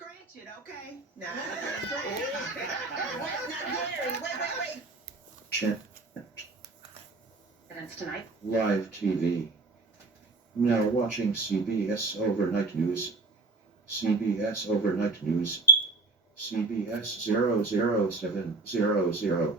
scratch it, okay? Now, now, Gary, wait. Check. Events tonight. Live TV. Now watching CBS Overnight News. CBS Overnight News. CBS 00700.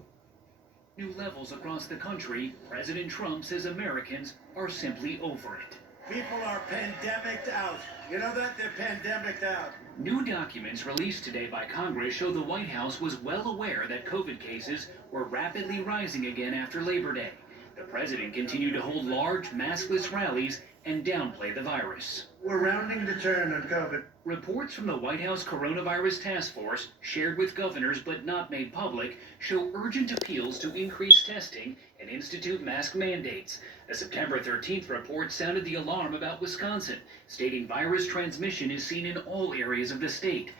New levels across the country, President Trump says Americans are simply over it. People are pandemicked out. You know that? They're pandemicked out. New documents released today by Congress show the White House was well aware that COVID cases were rapidly rising again after Labor Day. The president continued to hold large, maskless rallies and downplay the virus. We're rounding the turn on COVID. Reports from the White House Coronavirus Task Force, shared with governors but not made public, show urgent appeals to increase testing and institute mask mandates. A September 13th report sounded the alarm about Wisconsin, stating virus transmission is seen in all areas of the state.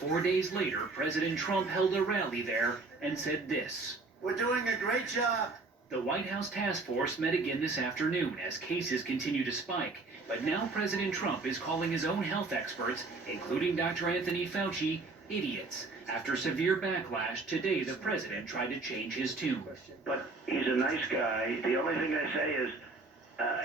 4 days later, President Trump held a rally there and said this: We're doing a great job. The White House task force met again this afternoon as cases continue to spike. But now President Trump is calling his own health experts, including Dr. Anthony Fauci, idiots. After severe backlash, today the president tried to change his tune. But he's a nice guy. The only thing I say is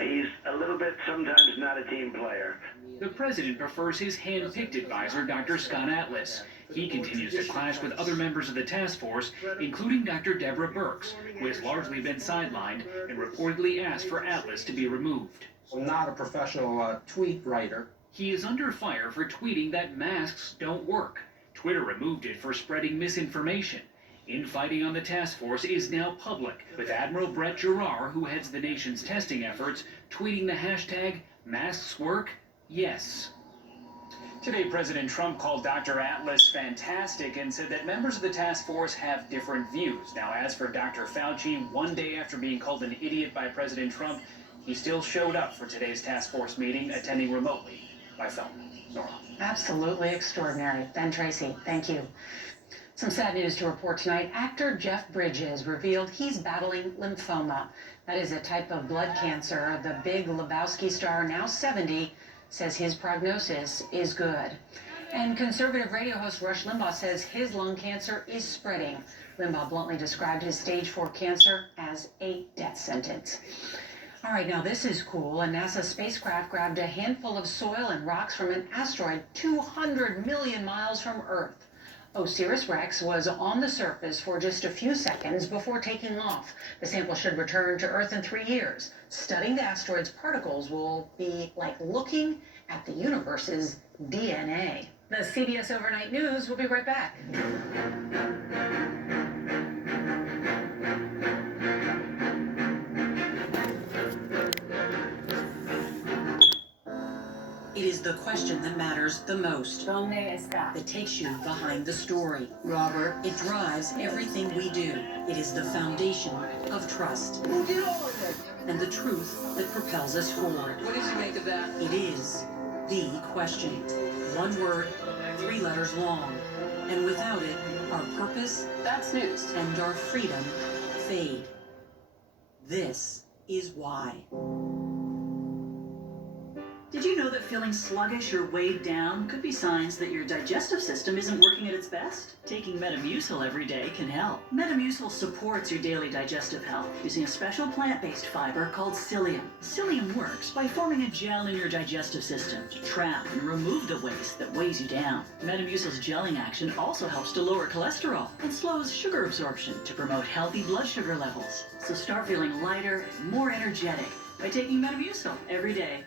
he's a little bit sometimes not a team player. The president prefers his hand-picked advisor, Dr. Scott Atlas. He continues to clash with other members of the task force, including Dr. Deborah Birx, who has largely been sidelined and reportedly asked for Atlas to be removed. I'm not a professional tweet writer. He is under fire for tweeting that masks don't work. Twitter removed it for spreading misinformation. Infighting on the task force is now public, with Admiral Brett Giroir, who heads the nation's testing efforts, tweeting the hashtag #MasksWorkYes. Today, President Trump called Dr. Atlas fantastic and said that members of the task force have different views. Now, as for Dr. Fauci, one day after being called an idiot by President Trump, he still showed up for today's task force meeting, attending remotely by phone. Nora. Absolutely extraordinary. Ben Tracy, thank you. Some sad news to report tonight. Actor Jeff Bridges revealed he's battling lymphoma. That is a type of blood cancer. The Big Lebowski star, now 70, says his prognosis is good. And conservative radio host Rush Limbaugh says his lung cancer is spreading. Limbaugh bluntly described his stage 4 cancer as a death sentence. All right, now this is cool. A NASA spacecraft grabbed a handful of soil and rocks from an asteroid 200 million miles from Earth. OSIRIS-REx was on the surface for just a few seconds before taking off. The sample should return to Earth in 3 years. Studying the asteroid's particles will be like looking at the universe's DNA. The CBS Overnight News will be right back. It is the question that matters the most. That takes you behind the story. Robert, it drives everything we do. It is the foundation of trust. Who did all of this? And the truth that propels us forward. What did you make of that? It is the question. One word, 3 letters long. And without it, our purpose, that's news, and our freedom fade. This is why. Did you know that feeling sluggish or weighed down could be signs that your digestive system isn't working at its best? Taking Metamucil every day can help. Metamucil supports your daily digestive health using a special plant-based fiber called psyllium. Psyllium works by forming a gel in your digestive system to trap and remove the waste that weighs you down. Metamucil's gelling action also helps to lower cholesterol and slows sugar absorption to promote healthy blood sugar levels. So start feeling lighter and more energetic by taking Metamucil every day.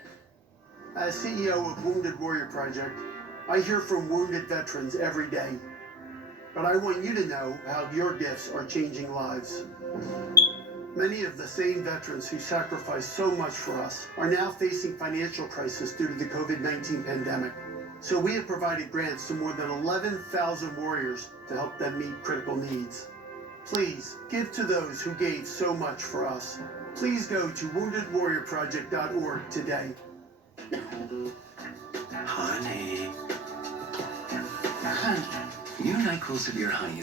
As CEO of Wounded Warrior Project, I hear from wounded veterans every day. But I want you to know how your gifts are changing lives. Many of the same veterans who sacrificed so much for us are now facing financial crisis due to the COVID-19 pandemic. So we have provided grants to more than 11,000 warriors to help them meet critical needs. Please give to those who gave so much for us. Please go to woundedwarriorproject.org today. Honey. Honey. New NyQuil Severe Honey is